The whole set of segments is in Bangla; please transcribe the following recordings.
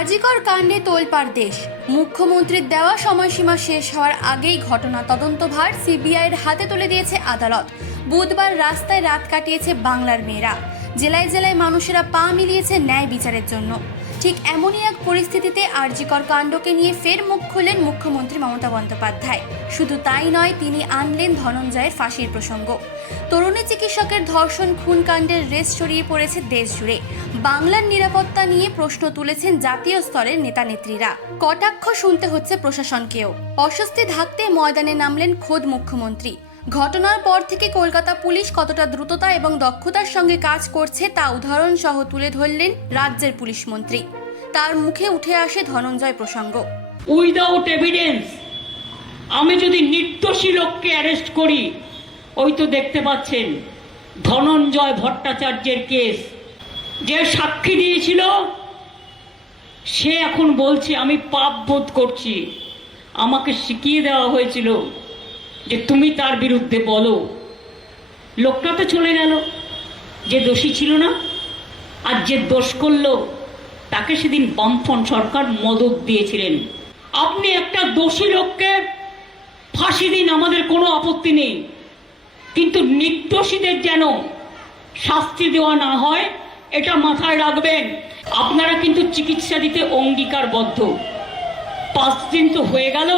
আরজিকর কাণ্ডে তোলপাড় দেশ। মুখ্যমন্ত্রীর দেওয়া সময়সীমা শেষ হওয়ার আগেই ঘটনা তদন্তভার সিবিআইয়ের হাতে তুলে দিয়েছে আদালত। বুধবার রাস্তায় রাত কাটিয়েছে বাংলার মেয়েরা। জেলায় জেলায় মানুষেরা পা মিলিয়েছে ন্যায় বিচারের জন্য। ঠিক এমনই এক পরিস্থিতিতে আরজিকর কাণ্ডকে নিয়ে ফের মুখ খুললেন মুখ্যমন্ত্রী মমতা বন্দ্যোপাধ্যায়। শুধু তাই নয়, তিনি আনলেন ধনঞ্জয়ের ফাঁসির প্রসঙ্গ। তরুণী চিকিৎসকের ধর্ষণ খুন কাণ্ডের রেস ছড়িয়ে পড়েছে দেশ জুড়ে বাংলার নিরাপত্তা নিয়ে প্রশ্ন তুলেছেন জাতীয় স্তরের নেতানেত্রীরা। কটাক্ষ শুনতে হচ্ছে প্রশাসনকেও। অস্বস্তি ঢাকতে ময়দানে নামলেন খোদ মুখ্যমন্ত্রী। ঘটনার পর থেকে কলকাতা পুলিশ কতটা দ্রুততা এবং দক্ষতার সঙ্গে কাজ করছে তা উদাহরণ সহ তুলে ধরলেন রাজ্যের পুলিশ মন্ত্রী। তার মুখে উঠে আসে ধনঞ্জয় প্রসঙ্গ। উইদাউট এভিডেন্স আমি যদি নির্দোষী লোককে অ্যারেস্ট করি ওই তো দেখতে পাচ্ছেন ধনঞ্জয় ভট্টাচার্যের কেস। যে সাক্ষী দিয়েছিল, সে এখন বলছে, আমি পাপ বোধ করছি। আমাকে শিখিয়ে দেওয়া হয়েছিল যে তুমি তার বিরুদ্ধে বলো। লোকটা তো চলে গেল। যে দোষী ছিল না, আর যে দোষ করল, তাকে সেদিন বামফ্রন্ট সরকার মদত দিয়েছিলেন। আপনি একটা দোষী লোককে ফাঁসি দিন, আমাদের কোনো আপত্তি নেই। কিন্তু নির্দোষীদের যেন শাস্তি দেওয়া না হয়, এটা মাথায় রাখবেন। আপনারা কিন্তু চিকিৎসা দিতে অঙ্গীকারবদ্ধ। পাঁচ দিন তো হয়ে গেল,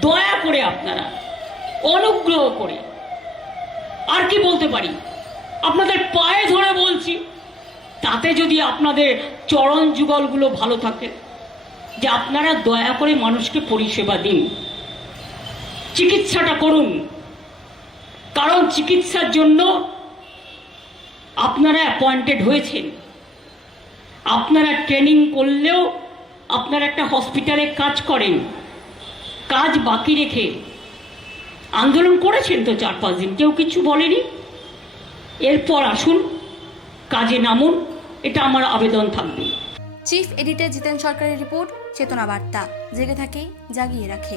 দয়া করে আপনারা, অনুগ্রহ করে। আর কি বলতে পারি? আপনাদের পায়ে ধরে বলছি, তাতে যদি আপনাদের চরণ যুগলগুলো ভালো থাকে, যে আপনারা দয়া করে মানুষকে পরিষেবা দিন। চিকিৎসাটা করুন। কারণ চিকিৎসার জন্য আপনারা অ্যাপয়েন্টেড হয়েছেন। আপনারা ট্রেনিং করলেও আপনারা একটা হসপিটালে কাজ করেন। কাজ বাকি রেখে আন্দোলন করেছেন তো চার পাঁচ দিন, কেউ কিছু বলেনি। এরপর আসুন, কাজে নামুন, এটা আমার আবেদন থাকবে। চিফ এডিটর জিতেন সরকারের রিপোর্ট, চেতনা বার্তা। জেগে থাকে, জাগিয়ে রাখে।